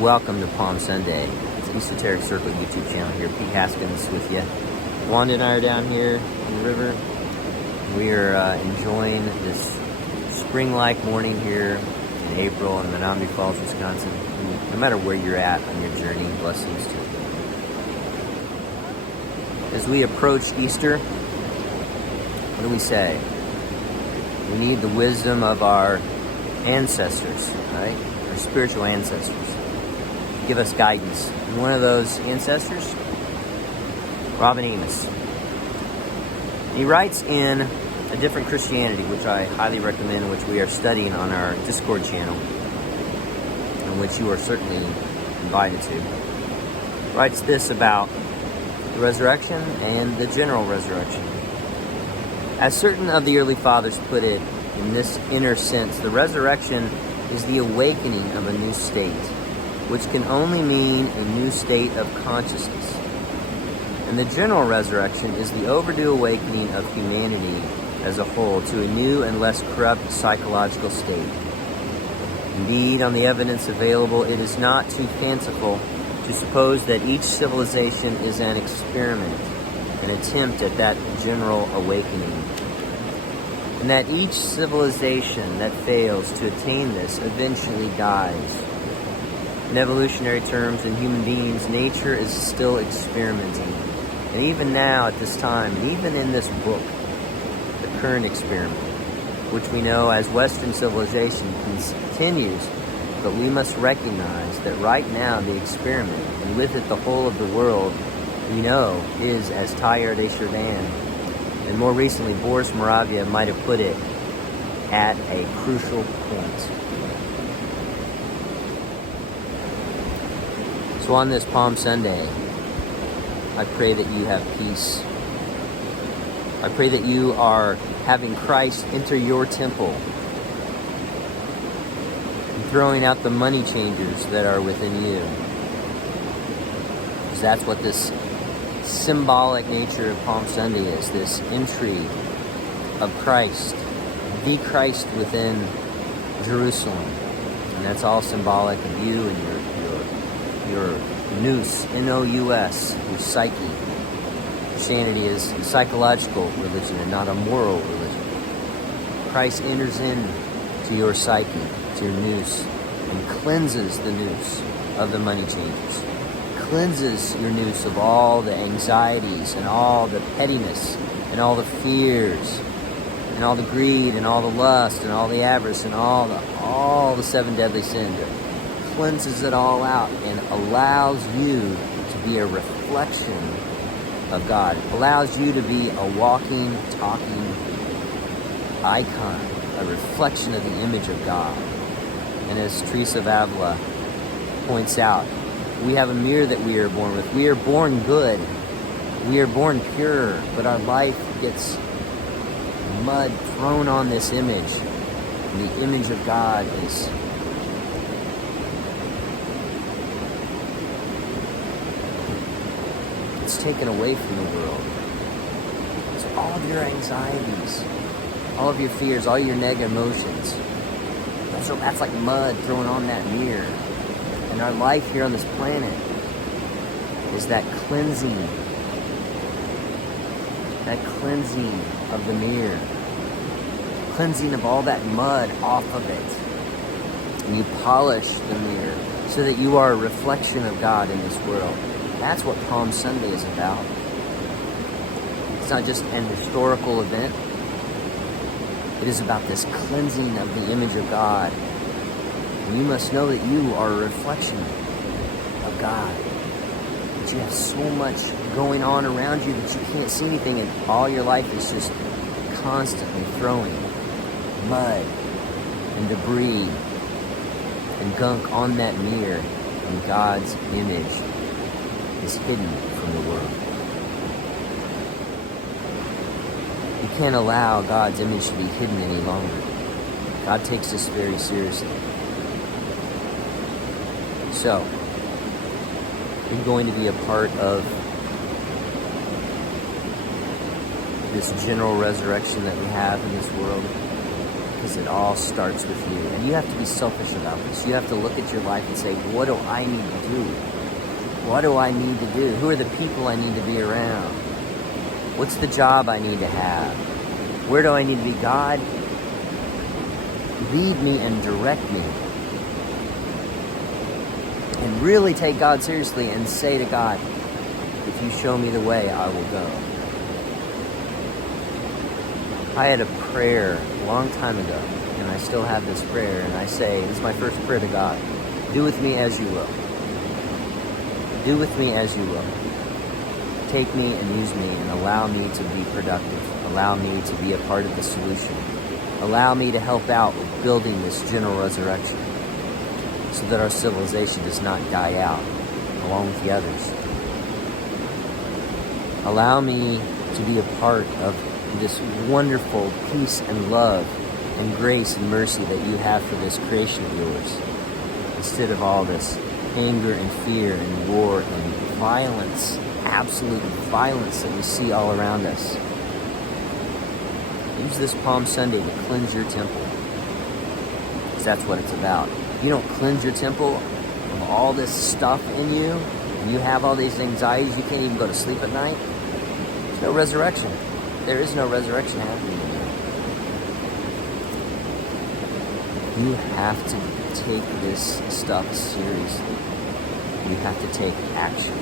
Welcome to Palm Sunday. It's the Esoteric Circle YouTube channel here. Pete Haskins with you. Wanda and I are down here in the river. We are enjoying this spring-like morning here in April in Menominee Falls, Wisconsin. And no matter where you're at on your journey, blessings to you. As we approach Easter, what do we say? We need the wisdom of our ancestors, right? Our spiritual ancestors. Give us guidance. And one of those ancestors, Robin Amos. He writes in A Different Christianity, which I highly recommend, which we are studying on our Discord channel, and which you are certainly invited to. Writes this about the resurrection and the general resurrection. As certain of the early fathers put it in this inner sense, the resurrection is the awakening of a new state, which can only mean a new state of consciousness. And the general resurrection is the overdue awakening of humanity as a whole to a new and less corrupt psychological state. Indeed, on the evidence available, it is not too fanciful to suppose that each civilization is an experiment, an attempt at that general awakening, and that each civilization that fails to attain this eventually dies. In evolutionary terms, in human beings, nature is still experimenting. And even now, at this time, and even in this book, the current experiment, which we know as Western civilization continues, but we must recognize that right now the experiment, and with it the whole of the world, we know is, as Teilhard de Chardin, and more recently Boris Moravia might have put it, at a crucial point. So on this Palm Sunday, I pray that you have peace. I pray that you are having Christ enter your temple and throwing out the money changers that are within you. Because that's what this symbolic nature of Palm Sunday is, this entry of Christ, the Christ within Jerusalem. And that's all symbolic of you and your nous, N-O-U-S, your psyche. Christianity is a psychological religion and not a moral religion. Christ enters into your psyche, to your nous, and cleanses the nous of the money changers. Cleanses your nous of all the anxieties and all the pettiness and all the fears and all the greed and all the lust and all the avarice and all the seven deadly sins. Cleanses it all out and allows you to be a reflection of God. Allows you to be a walking, talking icon, a reflection of the image of God. And as Teresa of Avila points out, we have a mirror that we are born with. We are born good. We are born pure, but our life gets mud thrown on this image. And the image of God is taken away from the world. So all of your anxieties, all of your fears, all your negative emotions, that's like mud thrown on that mirror. And our life here on this planet is that cleansing of the mirror, cleansing of all that mud off of it. And you polish the mirror so that you are a reflection of God in this world. That's what Palm Sunday is about. It's not just an historical event. It is about this cleansing of the image of God. And you must know that you are a reflection of God. That you have so much going on around you that you can't see anything, and all your life is just constantly throwing mud and debris and gunk on that mirror, and God's image is hidden from the world. You can't allow God's image to be hidden any longer. God takes this very seriously. So, you're going to be a part of this general resurrection that we have in this world. Because it all starts with you. And you have to be selfish about this. You have to look at your life and say, what do I need to do? What do I need to do? Who are the people I need to be around? What's the job I need to have? Where do I need to be? God, lead me and direct me. And really take God seriously and say to God, if you show me the way, I will go. I had a prayer a long time ago, and I still have this prayer, and I say, this is my first prayer to God, do with me as you will. Do with me as you will. Take me and use me and allow me to be productive. Allow me to be a part of the solution. Allow me to help out with building this general resurrection so that our civilization does not die out along with the others. Allow me to be a part of this wonderful peace and love and grace and mercy that you have for this creation of yours, instead of all this anger and fear and war and violence, absolute violence that we see all around us. Use this Palm Sunday to cleanse your temple, because that's what it's about. If you don't cleanse your temple of all this stuff in you, and you have all these anxieties, you can't even go to sleep at night, there's no resurrection. There is no resurrection happening in you. You have to take this stuff seriously. You have to take action.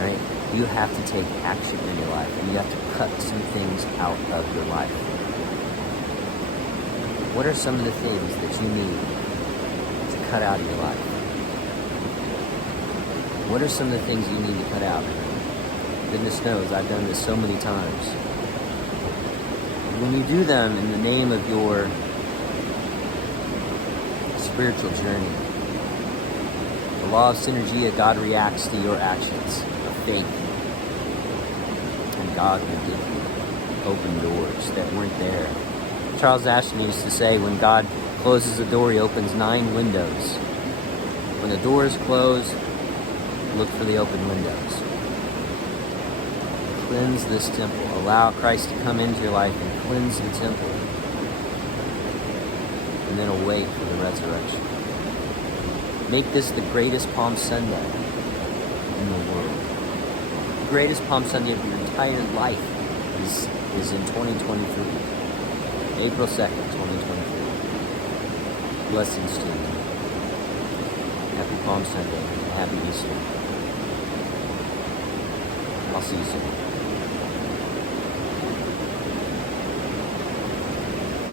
Right? You have to take action in your life, and you have to cut some things out of your life. What are some of the things that you need to cut out of your life? What are some of the things you need to cut out? Goodness knows, I've done this so many times. When you do them in the name of your spiritual journey, the law of synergia, God reacts to your actions of faith. And God will give you open doors that weren't there. Charles Ashton used to say, when God closes a door, he opens 9 windows. When the door is closed, look for the open windows. Cleanse this temple. Allow Christ to come into your life and cleanse the temple. And then await for the resurrection. Make this the greatest Palm Sunday in the world. The greatest Palm Sunday of your entire life is in 2023. April 2nd, 2023. Blessings to you. Happy Palm Sunday. Happy Easter. I'll see you soon.